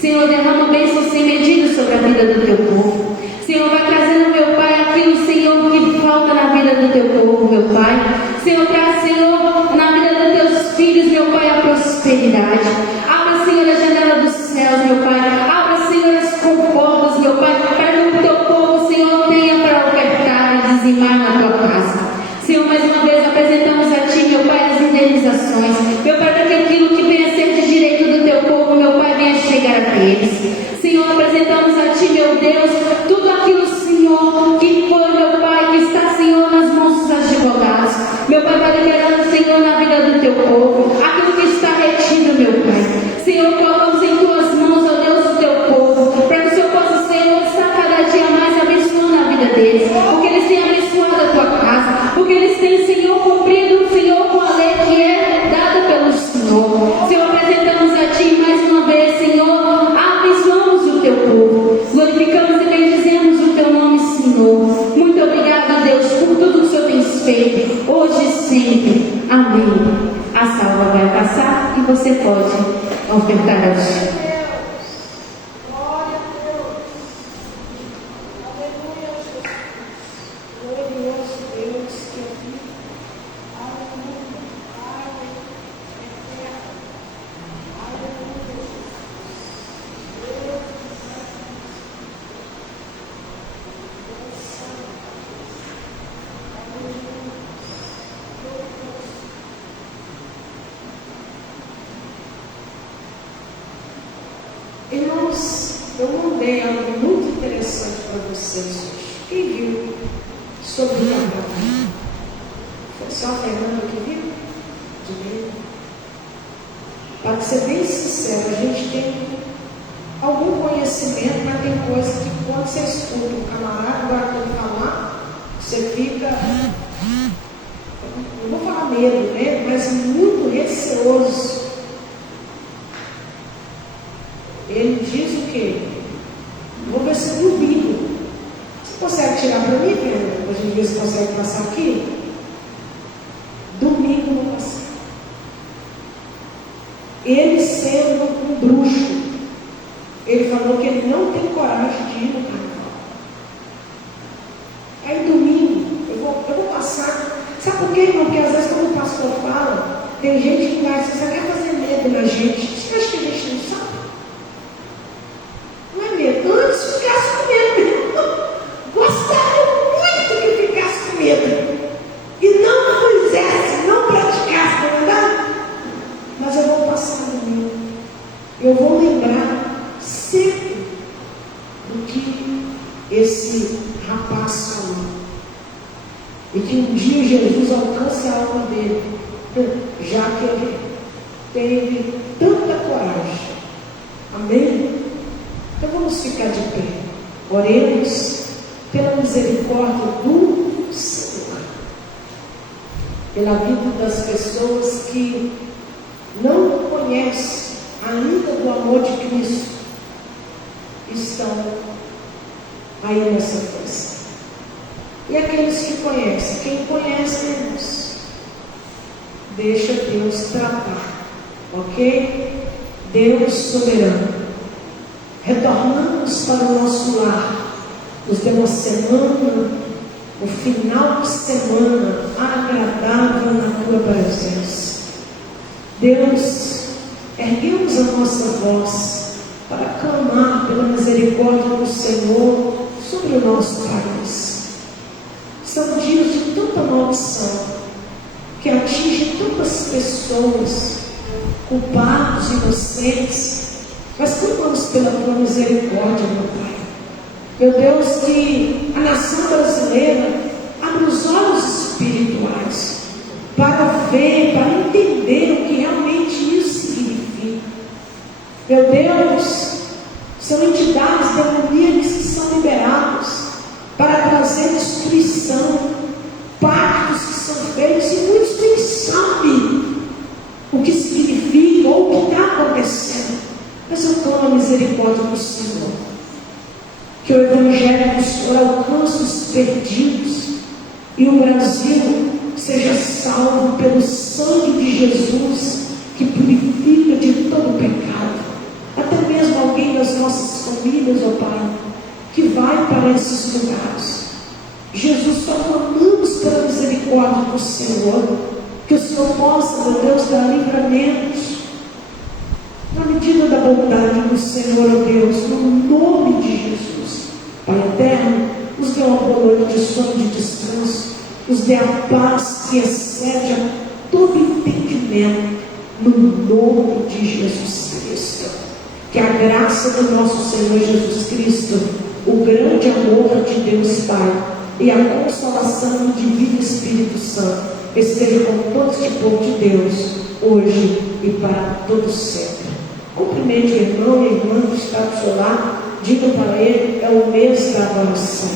Senhor, derrama bênção sem medida sobre a vida do Teu povo. Senhor, vai trazendo, meu Pai, aquilo, Senhor, que falta na vida do Teu povo, meu Pai. Senhor, traz, Senhor, na vida dos Teus filhos, meu Pai, a prosperidade. Abra, Senhor, a janela dos céus, meu Pai. Abra, Senhor, as comportas, meu Pai, para que o Teu povo, Senhor, tenha para ofertar e dizimar na Tua casa. Senhor, mais uma vez apresentamos a Ti, meu Pai, as indenizações. Meu Pai, para que aquilo que venha a ser de direito do Teu povo, meu Pai, venha chegar a eles. Senhor, apresentamos a Ti, meu Deus, tudo aquilo, Senhor, que foi, meu Pai, que está, Senhor, nas mãos dos advogados. Meu Pai, vai liberando, Senhor, na vida do Teu povo, aquilo que está retido, meu Pai. Senhor, colocamos em Tuas mãos, ó Deus, o Teu povo, para que o Senhor possa, Senhor, estar cada dia mais abençoando a vida deles, porque eles têm abençoado a Tua casa, porque eles têm, Senhor, cumprido, Senhor, com a lei que é dada pelo Senhor. Senhor, apresentamos a Ti mais uma vez, Senhor, abençoamos o Teu povo, glorificamos e bendizemos o Teu nome, Senhor. Muito obrigado, Deus, por tudo que o Senhor tem feito, hoje e sempre. Amém. A salva vai passar e você pode ofertar a Ti. Irmãos, eu mandei algo muito interessante para vocês hoje. Quem viu sobre o carnaval? Foi só a Fernanda que viu? Para ser bem sincero, a gente tem algum conhecimento, mas tem coisas que quando você escuta um camarada agora quando falar, você fica, não vou falar medo, né? Mas muito receoso. Ele diz o quê? Vou ver se domingo. Você consegue tirar para mim, Fernanda? Para a gente ver se consegue passar aqui? Domingo vou passar. Ele sendo um bruxo, ele falou que ele não tem coragem de ir no carnaval. Aí domingo Sabe por quê, irmão? Porque às vezes quando o pastor fala, tem gente que vai, você quer fazer medo na gente. Você acha que a gente não sabe? Não é medo. Antes ficasse com medo mesmo. Gostaria muito que ficasse com medo. E não fizesse, não praticasse, não é verdade? Mas eu vou passar no medo. Eu vou lembrar sempre do que esse rapaz falou. E que um dia Jesus alcance a alma dele, já que ele teve tanta coragem. Amém? Então vamos ficar de pé. Oremos pela misericórdia do Senhor, pela vida das pessoas que não conhecem ainda do amor de Cristo, estão aí nessa festa. E aqueles que conhecem, quem conhece Deus, deixa Deus tratar, ok? Deus soberano. Retornamos para o nosso lar, nos deu uma semana, um final de semana agradável na tua presença. Deus, erguemos a nossa voz para clamar pela misericórdia do Senhor sobre o nosso país. São dias de tanta maldição que atinge tantas pessoas, culpados, inocentes, mas clamamos pela tua misericórdia, meu Pai. Meu Deus, que a nação brasileira abra os olhos espirituais para ver, para entender o que realmente isso significa. Meu Deus, são entidades demoníacas que são liberadas para trazer destruição, pactos que são feitos, e muitos nem sabem o que significa ou o que está acontecendo. Mas eu clamo a misericórdia do Senhor, que o Evangelho do Senhor alcance os perdidos e o Brasil seja salvo pelo sangue de Jesus, que purifica de todo pecado. Até mesmo alguém das nossas famílias, ó Pai, que vai para esses lugares. Jesus, só clamamos pela misericórdia do Senhor, que o Senhor possa, meu Deus, dar livramentos na medida da bondade do Senhor, ó Deus, no nome de Jesus. Pai eterno, nos dê uma boa noite de sono, de descanso, nos dê a paz que excede a todo entendimento, no nome de Jesus Cristo. Que a graça do nosso Senhor Jesus Cristo, o grande amor de Deus Pai e a consolação do Divino Espírito Santo esteja com todo este povo de Deus, hoje e para todo sempre. Cumprimente o irmão e a irmã que está do seu lado, diga para ele, é o mês da adoração.